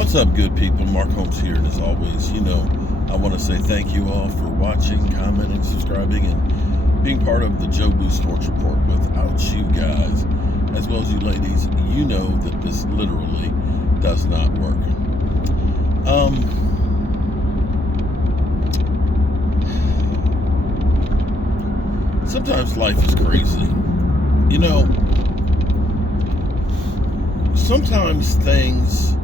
What's up, good people? Mark Holmes here, and as always, I want to say thank you all for watching, commenting, subscribing, and being part of the Joe Blue Sports Report. Without you guys, as well as you ladies, you know that this literally does not work. Sometimes life is crazy. Sometimes things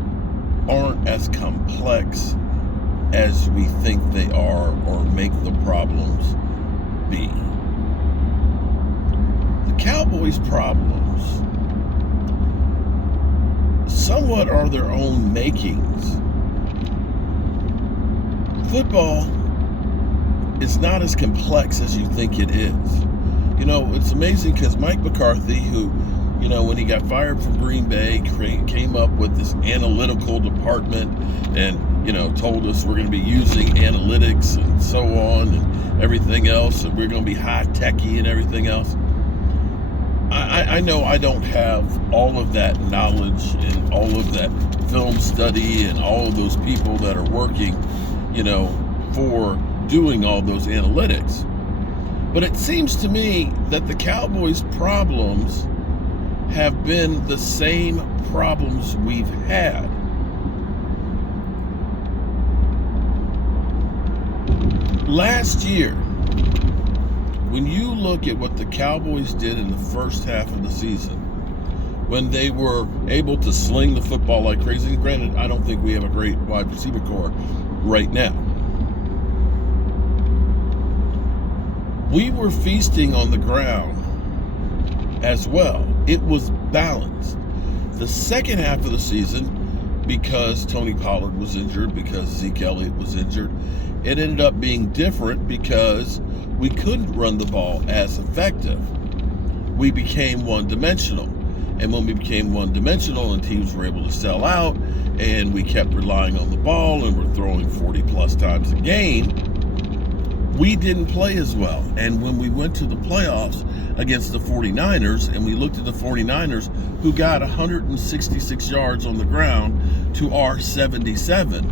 aren't as complex as we think they are or make the problems be. The Cowboys' problems somewhat are their own makings. Football is not as complex as you think it is. It's amazing because Mike McCarthy, who when he got fired from Green Bay, came up with this analytical department and, told us we're going to be using analytics and so on and everything else, and we're going to be high-techy and everything else. I know I don't have all of that knowledge and all of that film study and all of those people that are working, for doing all those analytics. But it seems to me that the Cowboys' problems have been the same problems we've had. Last year, when you look at what the Cowboys did in the first half of the season, when they were able to sling the football like crazy, and granted, I don't think we have a great wide receiver core right now. We were feasting on the ground as well. It was balanced. The second half of the season, because Tony Pollard was injured, because Zeke Elliott was injured, it ended up being different because we couldn't run the ball as effective. We became one-dimensional. And when we became one-dimensional and teams were able to sell out and we kept relying on the ball and we're throwing 40-plus times a game, we didn't play as well. And when we went to the playoffs against the 49ers, and we looked at the 49ers, who got 166 yards on the ground to our 77,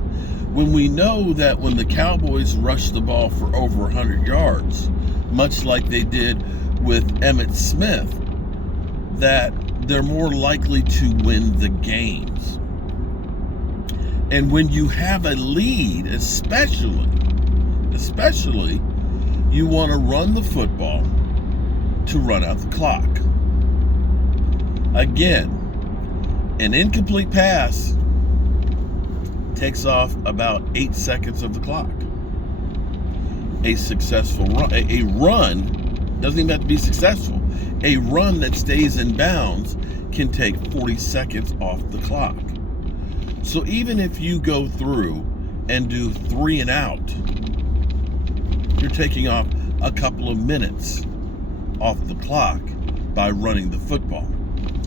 when we know that when the Cowboys rush the ball for over 100 yards, much like they did with Emmitt Smith, that they're more likely to win the games. And when you have a lead, especially, you want to run the football to run out the clock. Again, an incomplete pass takes off about 8 seconds of the clock. A successful run, a run doesn't even have to be successful. A run that stays in bounds can take 40 seconds off the clock. So even if you go through and do 3 and out, you're taking off a couple of minutes off the clock by running the football.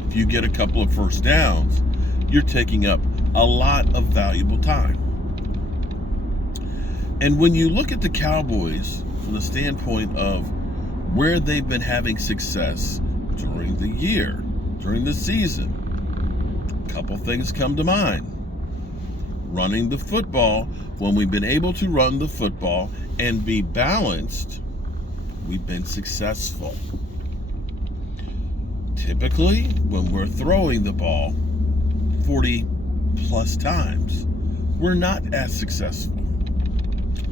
If you get a couple of first downs, you're taking up a lot of valuable time. And when you look at the Cowboys from the standpoint of where they've been having success during the year, during the season, a couple things come to mind. Running the football, when we've been able to run the football and be balanced, we've been successful. Typically, when we're throwing the ball 40 plus times, we're not as successful.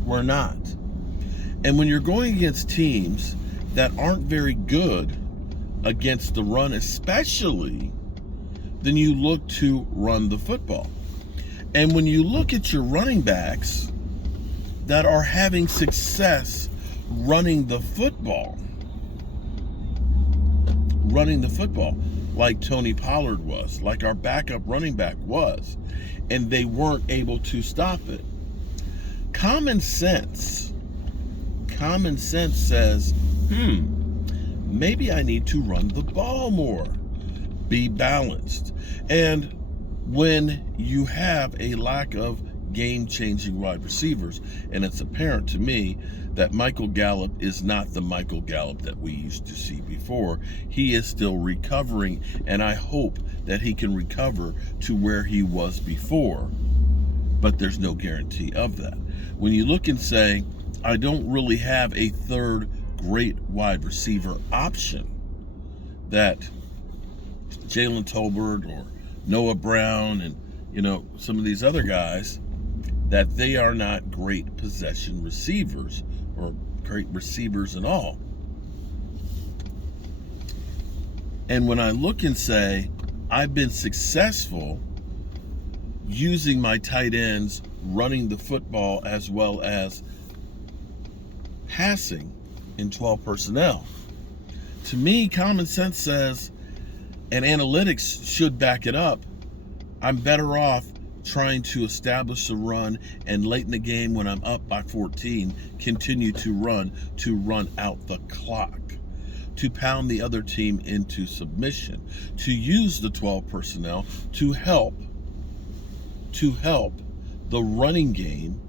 We're not. And when you're going against teams that aren't very good against the run especially, then you look to run the football. And when you look at your running backs that are having success running the football, like Tony Pollard was, like our backup running back was, and they weren't able to stop it. Common sense says, maybe I need to run the ball more, be balanced. And when you have a lack of game-changing wide receivers, and it's apparent to me that Michael Gallup is not the Michael Gallup that we used to see before. He is still recovering, and I hope that he can recover to where he was before. but there's no guarantee of that. When you look and say, I don't really have a third great wide receiver option, that Jalen Tolbert or Noah Brown and, some of these other guys, that they are not great possession receivers or great receivers at all. And when I look and say, I've been successful using my tight ends, running the football as well as passing in 12 personnel, to me, common sense says, and analytics should back it up, I'm better off trying to establish the run, and late in the game when I'm up by 14, continue to run out the clock, to pound the other team into submission, to use the 12 personnel to help the running game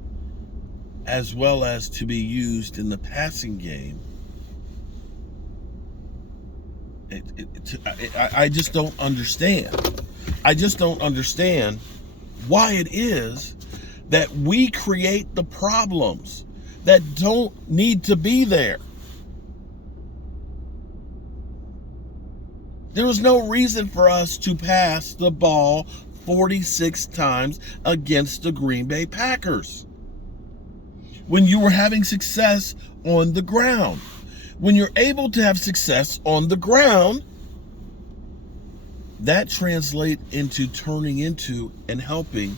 as well as to be used in the passing game. I just don't understand. I just don't understand why it is that we create the problems that don't need to be there. There was no reason for us to pass the ball 46 times against the Green Bay Packers when you were having success on the ground. When you're able to have success on the ground, that translates into turning into and helping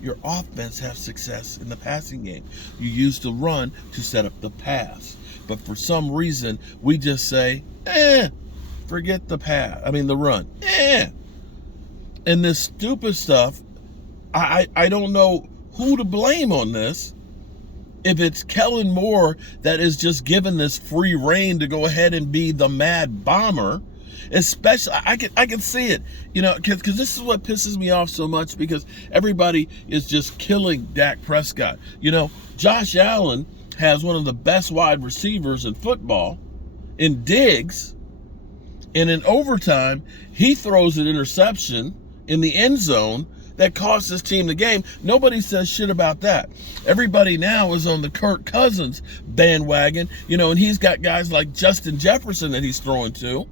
your offense have success in the passing game. You use the run to set up the pass. But for some reason, we just say, forget the run. And this stupid stuff, I don't know who to blame on this. If it's Kellen Moore that is just given this free reign to go ahead and be the mad bomber, especially, I can see it, because this is what pisses me off so much, because everybody is just killing Dak Prescott. Josh Allen has one of the best wide receivers in football in Diggs, and in overtime, he throws an interception in the end zone that cost his team the game. Nobody says shit about that. Everybody now is on the Kirk Cousins bandwagon, and he's got guys like Justin Jefferson that he's throwing to.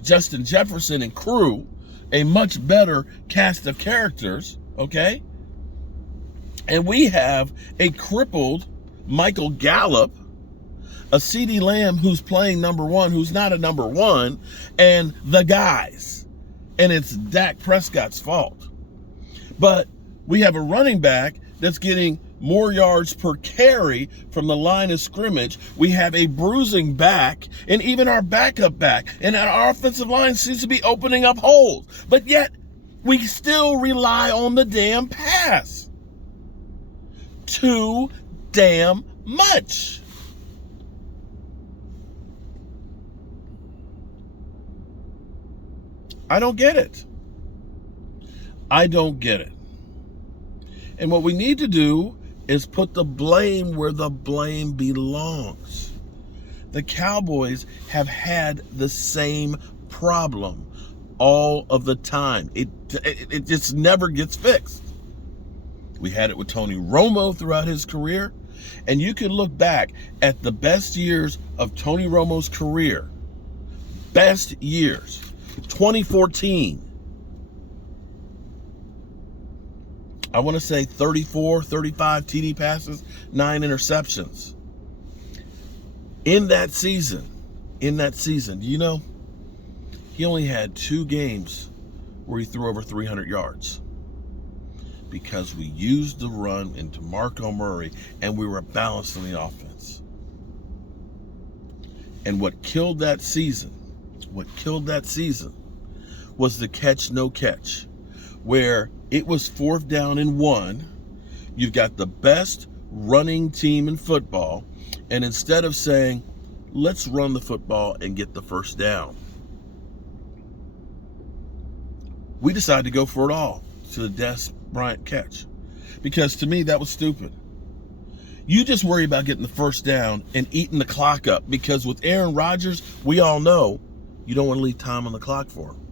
Justin Jefferson and crew, a much better cast of characters, okay? And we have a crippled Michael Gallup, a CeeDee Lamb who's playing number one, who's not a number one, and the guys. And it's Dak Prescott's fault. But we have a running back that's getting more yards per carry from the line of scrimmage. We have a bruising back, and even our backup back. And our offensive line seems to be opening up holes. But yet, we still rely on the damn pass. Too damn much. I don't get it. I don't get it. And what we need to do is put the blame where the blame belongs. The Cowboys have had the same problem all of the time. It just never gets fixed. We had it with Tony Romo throughout his career. And you can look back at the best years of Tony Romo's career. Best years. 2014, I want to say 34, 35 TD passes, 9 interceptions. In that season, he only had 2 games where he threw over 300 yards because we used the run into DeMarco Murray and we were balanced in the offense. And what killed that season was the catch, no catch, where it was 4th down and 1. You've got the best running team in football, and instead of saying, let's run the football and get the first down, we decided to go for it all to the Des Bryant catch. Because to me, that was stupid. You just worry about getting the first down and eating the clock up, because with Aaron Rodgers, we all know you don't want to leave time on the clock for him.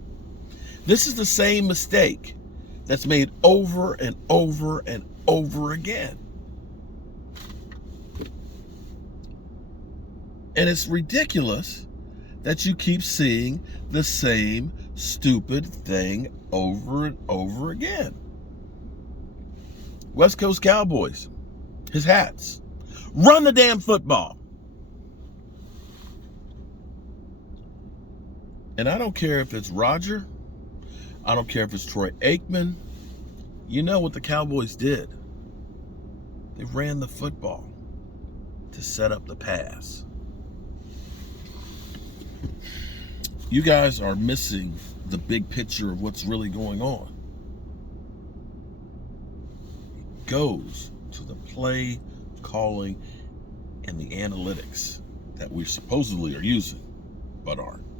This is the same mistake that's made over and over and over again. And it's ridiculous that you keep seeing the same stupid thing over and over again. West Coast Cowboys, his hats. Run the damn football. And I don't care if it's Roger. I don't care if it's Troy Aikman. You know what the Cowboys did? They ran the football to set up the pass. You guys are missing the big picture of what's really going on. It goes to the play calling and the analytics that we supposedly are using, but aren't.